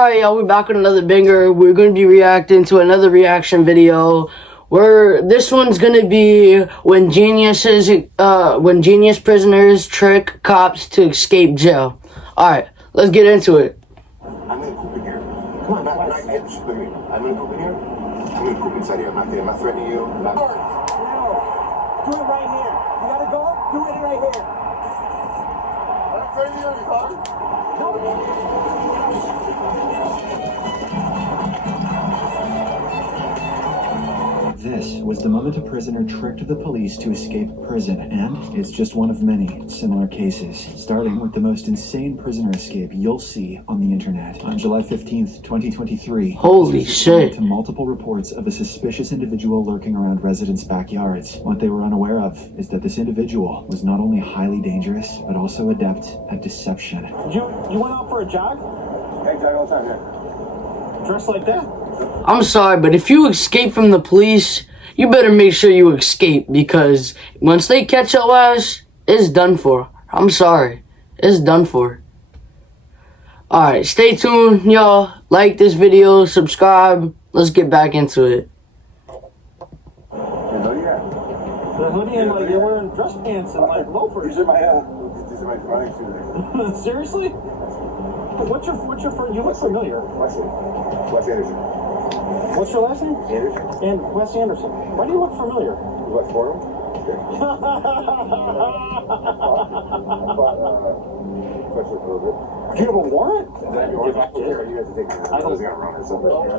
Alright, y'all, we're back with another banger. We're going to be reacting to another reaction video. This one's going to be when genius prisoners trick cops to escape jail. Alright, let's get into it. I'm going to poop in here. Come on, not edge with me. I'm going to poop in here. I'm going to poop inside here. I'm not threatening you. No. Do it right here. You got to go? Do it right here. I'm not threatening you, father. This was the moment a prisoner tricked the police to escape prison, and it's just one of many similar cases, starting with the most insane prisoner escape you'll see on the internet. On July 15th, 2023, holy shit, to multiple reports of a suspicious individual lurking around residents' backyards. What they were unaware of is that this individual was not only highly dangerous, but also adept at deception. You went out for a jog? Hey, jog all the time, yeah. Dressed like that? I'm sorry, but if you escape from the police, you better make sure you escape, because once they catch your ass, it's done for. I'm sorry. It's done for. Alright, stay tuned, y'all. Like this video, subscribe. Let's get back into it. The hoodie and like you're wearing dress pants and like loafers. These are my running shoes. Seriously? What's your you look familiar. Wes Anderson. What's your last name? Anderson. And Wes Anderson. Why do you look familiar? You work for him? Okay. Do you have a warrant?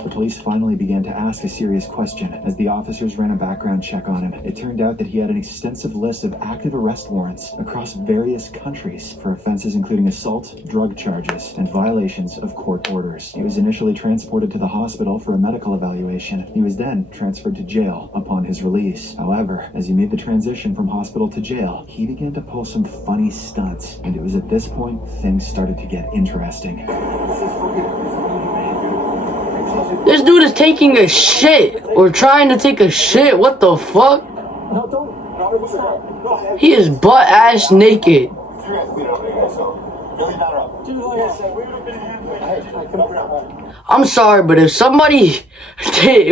The police finally began to ask a serious question as the officers ran a background check on him. It turned out that he had an extensive list of active arrest warrants across various countries for offenses including assault, drug charges, and violations of court orders. He was initially transported to the hospital for a medical evaluation. He was then transferred to jail upon his release. However, as he made the transition from hospital to jail, he began to pull some funny stunts, and it was at this point things started to get interesting. This dude is taking a shit, or trying to take a shit. What the fuck? No, don't. He is butt ass naked. I'm sorry, but if somebody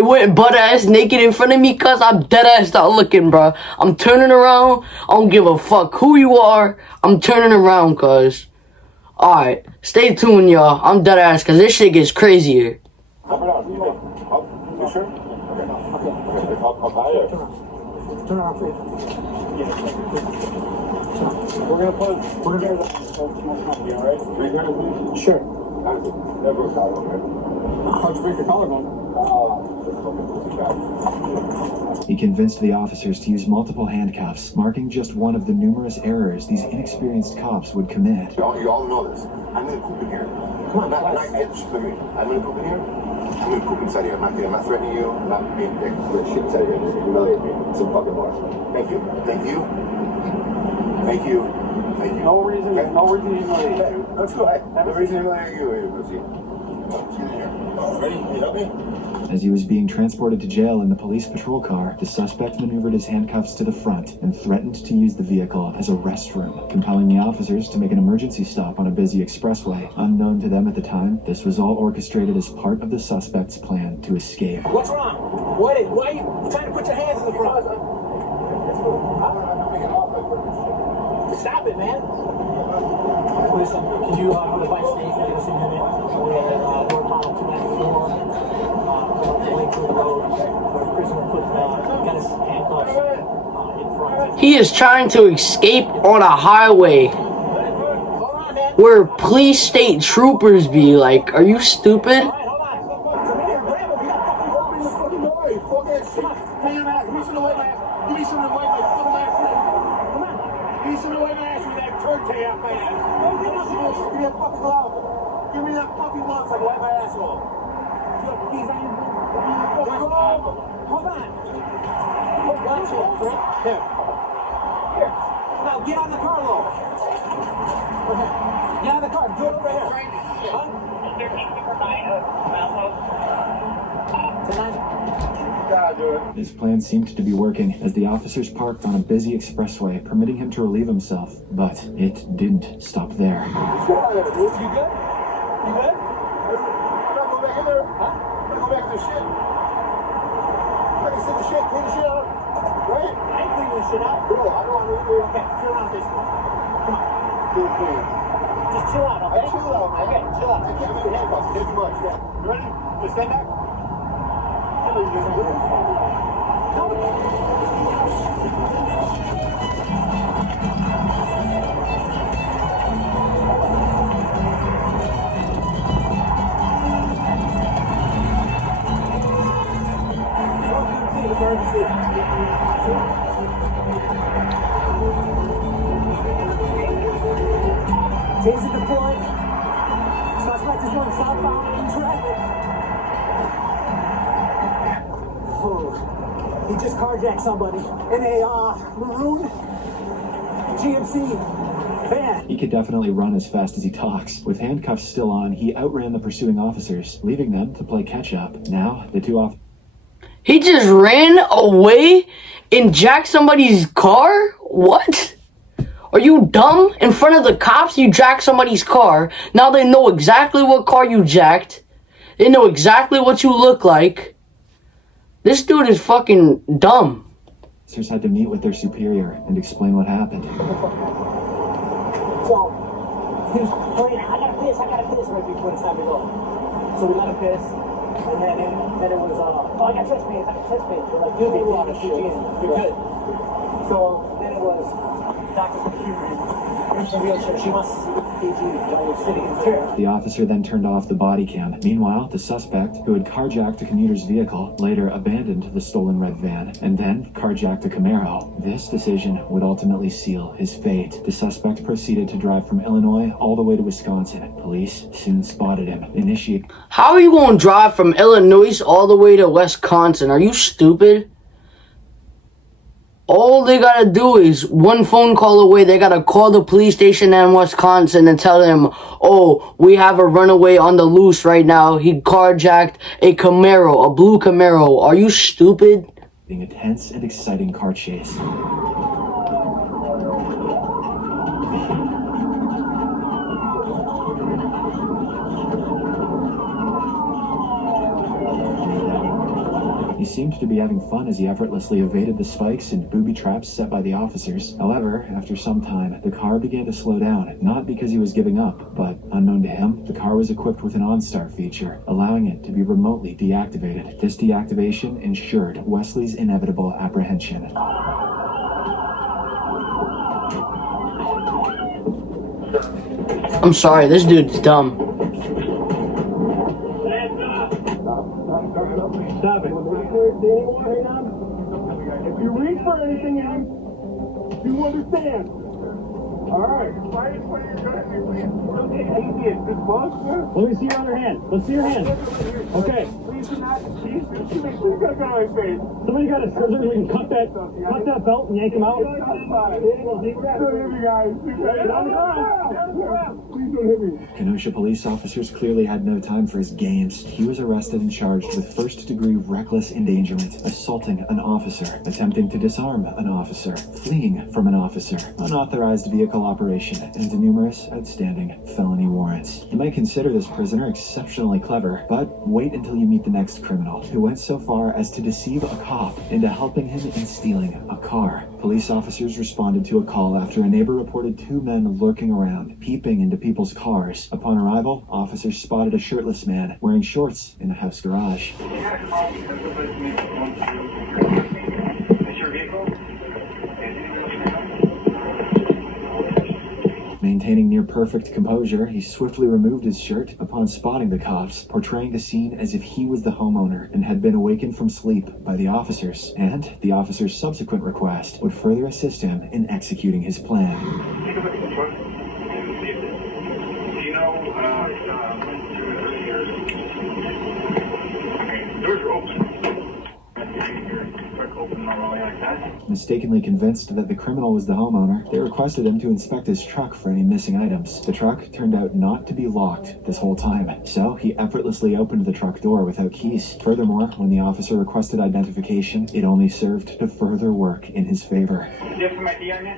went butt ass naked in front of me, cuz I'm dead ass not looking, bro. I'm turning around. I don't give a fuck who you are. I'm turning around, cuz. Alright, stay tuned, y'all. I'm dead ass, cuz this shit gets crazier. You sure? Okay. I'll buy it. Turn around, please. We're gonna alright? Sure. How'd you break your collarbone? He convinced the officers to use multiple handcuffs, marking just one of the numerous errors these inexperienced cops would commit. You all know this. I'm going to poop in here. Come on, not edge with me. I'm going to poop in here. I'm going to poop inside here. I'm not threatening you. I'm not being dick. Shit inside here. You're humiliating me. Some fucking more. Thank you. Thank you. Thank you. Thank you. No reason to humiliate you. Let's go. No reason to humiliate you. Let's see. Ready? Can you help me? As he was being transported to jail in the police patrol car, the suspect maneuvered his handcuffs to the front and threatened to use the vehicle as a restroom, compelling the officers to make an emergency stop on a busy expressway. Unknown to them at the time, this was all orchestrated as part of the suspect's plan to escape. What's wrong? Why are you trying to put your hands in the front? Stop it, man. Listen, can you go to my station and get us in a minute? Northbound 294. He is trying to escape on a highway where police state troopers be. Like, are you stupid? Give me that puppy love so I can wipe my asshole. Hold on. Here. Now get on the car, Lo. Get on the car. Do it over here. His plan seemed to be working as the officers parked on a busy expressway, permitting him to relieve himself. But it didn't stop there. You good? You good? the shit. Let me see the shit. Clean the shit out. Right? I ain't cleaning this shit out. Bro, I don't want to do it. Okay, chill out this one. Come on. Clean. Just chill out, okay? Chill out, man. Okay, chill out. Give me the handcuffs. Get too much. You ready? Just stand back. Taser deployed. Suspect is going southbound in traffic. Oh, he just carjacked somebody in a maroon GMC van. He could definitely run as fast as he talks. With handcuffs still on, he outran the pursuing officers, leaving them to play catch-up. Now, the two officers... He just ran away and jacked somebody's car? What? Are you dumb? In front of the cops, you jacked somebody's car. Now they know exactly what car you jacked. They know exactly what you look like. This dude is fucking dumb. Officers had to meet with their superior and explain what happened. So, he was playing, I gotta piss right before it's time to go. So we gotta piss, and then it was, oh, I got chest pain. They're like, dude, you're good. So, then it was, doctor's computer, she must PG while you're sitting in the chair. The officer then turned off the body cam. Meanwhile, the suspect, who had carjacked a commuter's vehicle, later abandoned the stolen red van, and then carjacked a Camaro. This decision would ultimately seal his fate. The suspect proceeded to drive from Illinois all the way to Wisconsin. Police soon spotted him. How are you going to drive from Illinois all the way to Wisconsin? Are you stupid? All they gotta do is one phone call away. They gotta call the police station in Wisconsin and tell them, oh, we have a runaway on the loose right now. He carjacked a Camaro, a blue Camaro. Are you stupid? A tense and exciting car chase. He seemed to be having fun as he effortlessly evaded the spikes and booby traps set by the officers. However, after some time, the car began to slow down, not because he was giving up, but unknown to him, the car was equipped with an OnStar feature, allowing it to be remotely deactivated. This deactivation ensured Wesley's inevitable apprehension. I'm sorry, this dude's dumb. Stop it. If you reach for anything, you understand. All right. Let me see your other hand. Let's see your hand. Okay. Somebody got a scissors. We can cut that belt and yank him out. Kenosha police officers clearly had no time for his games. He was arrested and charged with first-degree reckless endangerment, assaulting an officer, attempting to disarm an officer, fleeing from an officer, unauthorized vehicle operation, and numerous outstanding felony warrants. You might consider this prisoner exceptionally clever, but wait until you meet the next criminal, who went so far as to deceive a cop into helping him in stealing a car. Police officers responded to a call after a neighbor reported two men lurking around, peeping into people's cars. Upon arrival, officers spotted a shirtless man wearing shorts in the house garage. Maintaining near-perfect composure, he swiftly removed his shirt upon spotting the cops, portraying the scene as if he was the homeowner and had been awakened from sleep by the officers, and the officer's subsequent request would further assist him in executing his plan. Take a look at the truck and see if do you know, okay, doors are open. Mistakenly convinced that the criminal was the homeowner, they requested him to inspect his truck for any missing items. The truck turned out not to be locked this whole time, so he effortlessly opened the truck door without keys. Furthermore, when the officer requested identification, it only served to further work in his favor. Do you have some ID on you?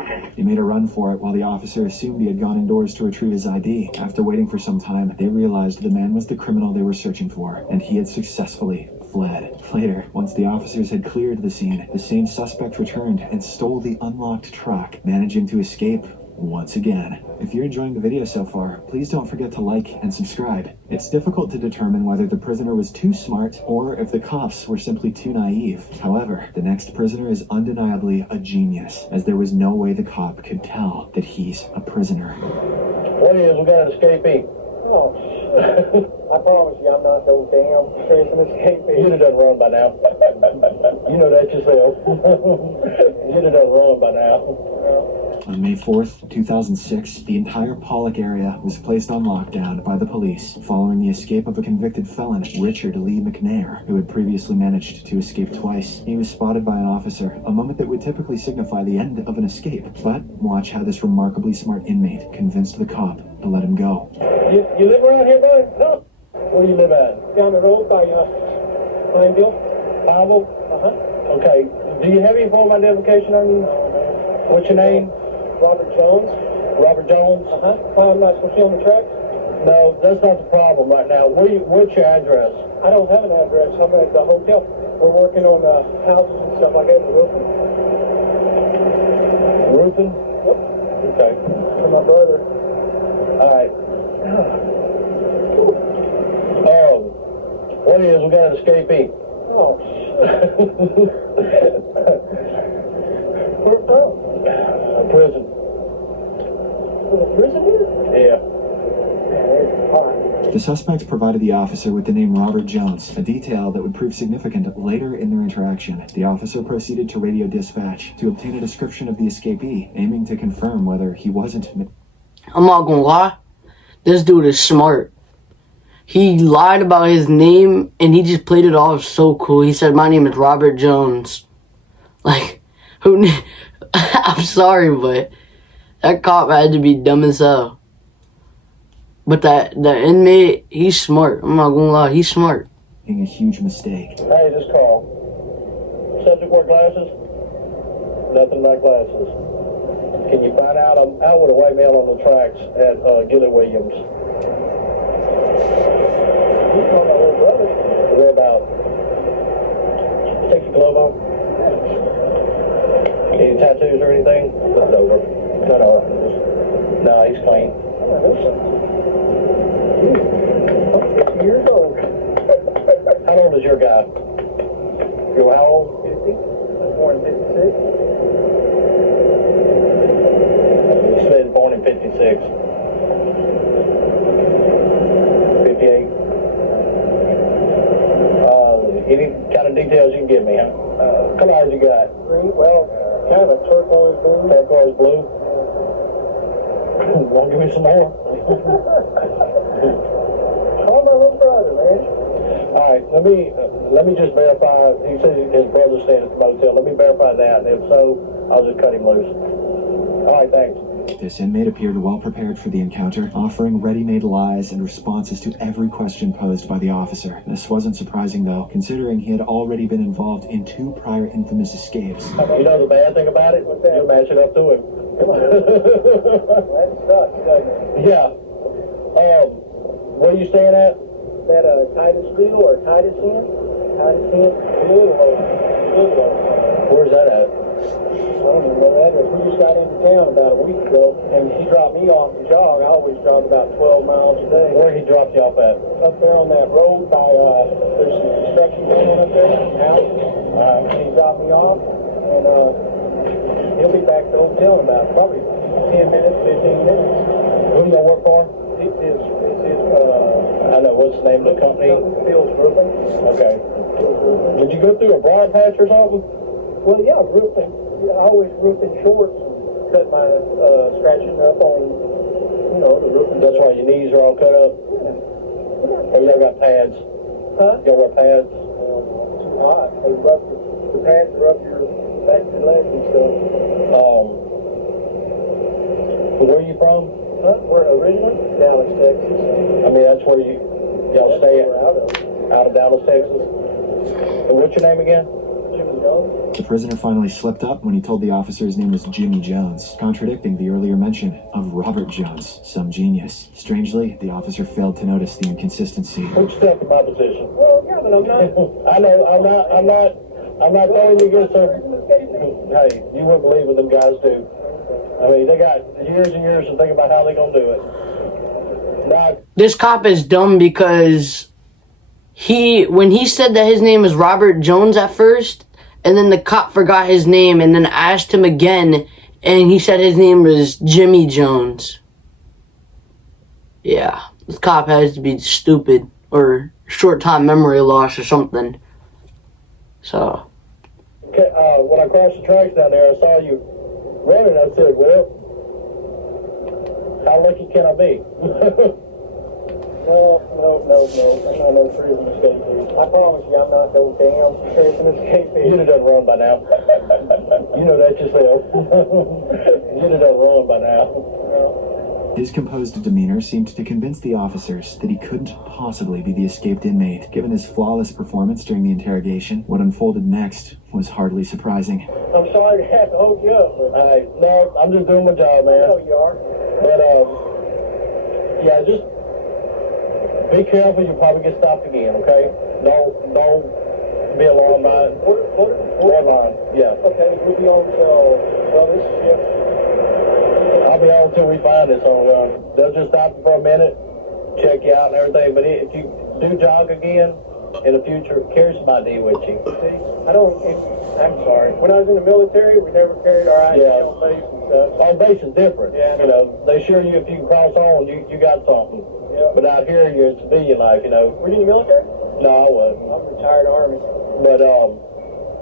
Okay. He made a run for it while the officer assumed he had gone indoors to retrieve his ID. After waiting for some time, they realized the man was the criminal they were searching for, and he had successfully fled. Later, once the officers had cleared the scene, the same suspect returned and stole the unlocked truck, managing to escape once again. If you're enjoying the video so far, please don't forget to like and subscribe. It's difficult to determine whether the prisoner was too smart or if the cops were simply too naive. However, the next prisoner is undeniably a genius, as there was no way the cop could tell that he's a prisoner. What is, we got an escapee. Oh, shit. I promise you I'm not no damn prison escapee. You'd have done wrong by now. You know that yourself. You'd have done wrong by now. On May 4th, 2006, the entire Pollock area was placed on lockdown by the police following the escape of a convicted felon, Richard Lee McNair, who had previously managed to escape twice. He was spotted by an officer, a moment that would typically signify the end of an escape. But watch how this remarkably smart inmate convinced the cop to let him go. You live around here, bud? No. Where do you live at? Down the road by Pineville. Bible? Uh-huh. Okay. Do you have any form of identification on you? What's your name? Robert Jones. Robert Jones? Uh-huh. Why am I supposed to be on the tracks? No, that's not the problem right now. What's your address? I don't have an address. I'm at the hotel. We're working on houses and stuff like that. Roofing. Roofing? Yep. Okay. For my brother. All right. What is, we got an escapee. Oh, shit. Where from? Prison. From the prison here? Yeah. All right. The suspect provided the officer with the name Robert Jones, a detail that would prove significant later in their interaction. The officer proceeded to radio dispatch to obtain a description of the escapee, aiming to confirm whether he wasn't... I'm not gonna lie, this dude is smart. He lied about his name and he just played it off so cool. He said, my name is Robert Jones. Like, I'm sorry, but that cop had to be dumb as hell. But the inmate, he's smart. I'm not gonna lie, he's smart. A huge mistake. Hey, this call. Subject wear glasses? Nothing but glasses. Can you find out? I'm out with a white male on the tracks at Gilly Williams. Where about? Take your glove off. Any tattoos or anything? Not over. No, he's clean. Years old. How old is your guy? You're how old? 50. Born in 56. You said born in 56. 58. Any kind of details you can give me, huh? What color eyes you got? Green. Well, kind of a turquoise blue. Turquoise blue. Want to give me some more? Call my little brother, man. All right, let me just verify. He says his brother's staying at the motel. Let me verify that, and if so, I'll just cut him loose. All right, thanks. This inmate appeared well prepared for the encounter, offering ready-made lies and responses to every question posed by the officer. This wasn't surprising, though, considering he had already been involved in 2 prior infamous escapes. You know the bad thing about it? You match it up to him. That sucks, doesn't it? Yeah. Where are you staying at? That Titus Steel or Titus Inn? Titus Inn? Little. Where's that at? I don't even know that. We just got into town about a week ago, and he dropped me off to jog. I always jog about 12 miles a day. Where he dropped you off at? Up there on that road by, there's some construction going on up there, houses. And he dropped me off, and he'll be back to the hotel in about probably 10 minutes, 15 minutes. Who do you work for? It's his, I know. What's the name of the company? Phil's Roofing. Okay. Did you go through a briar patch or something? Well, yeah, roofing. I always roof in shorts and cut my scratching up on, the roofing. That's why your knees are all cut up. Or you ever got pads? Huh? You ever wear pads? Too hot. They rub the pads rub your back of your legs and stuff. Where are you from? Huh? Where originally? Dallas, Texas. I mean, that's where y'all stay We're out of out of Dallas, Texas. And what's your name again? Jimmy Jones. The prisoner finally slipped up when he told the officer his name was Jimmy Jones, contradicting the earlier mention of Robert Jones, some genius. Strangely, the officer failed to notice the inconsistency. Put yourself in my position. Well, yeah, but I'm not. I'm not throwing you against her. Hey, you wouldn't believe what them guys do. I mean, they got years and years to think about how they're gonna do it. Now, This cop is dumb because when he said that his name was Robert Jones at first, and then the cop forgot his name and then asked him again, and he said his name was Jimmy Jones. Yeah, this cop has to be stupid or short-time memory loss or something. So, when I crossed the tracks down there, I saw you running. I said, well, how lucky can I be? No. I'm not no prison escape. I promise you, I'm not no damn prison escape. You'd have done wrong by now. You know that yourself. You'd have done wrong by now. His composed demeanor seemed to convince the officers that he couldn't possibly be the escaped inmate. Given his flawless performance during the interrogation, what unfolded next was hardly surprising. I'm sorry to have to hold you up, but no, I'm just doing my job, man. I know you are. But, yeah, just be careful. You'll probably get stopped again, okay? Don't be alarmed by it. What line? Yeah. Okay, we'll be on this shift. I'll be on until we find this on run. They'll just stop you for a minute, check you out and everything. But if you do jog again in the future, carry some ID with you. See, I'm sorry. When I was in the military, we never carried our ID on base and stuff. On base is different. Yeah. You know, they assure you if you can cross on, you got something. Yeah. But out here, you're civilian life, you know. Were you in the military? No, I wasn't. I'm retired Army. But,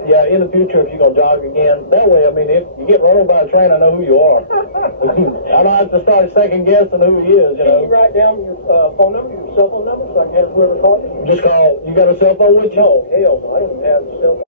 yeah, in the future, if you're going to jog again, that way, I mean, if you get run over by a train, I know who you are. I don't have to start second guessing who he is, you know. Can you write down your phone number, your cell phone number, so I can get whoever calls you? Just call. You got a cell phone with you? No, hell, I don't have a cell phone.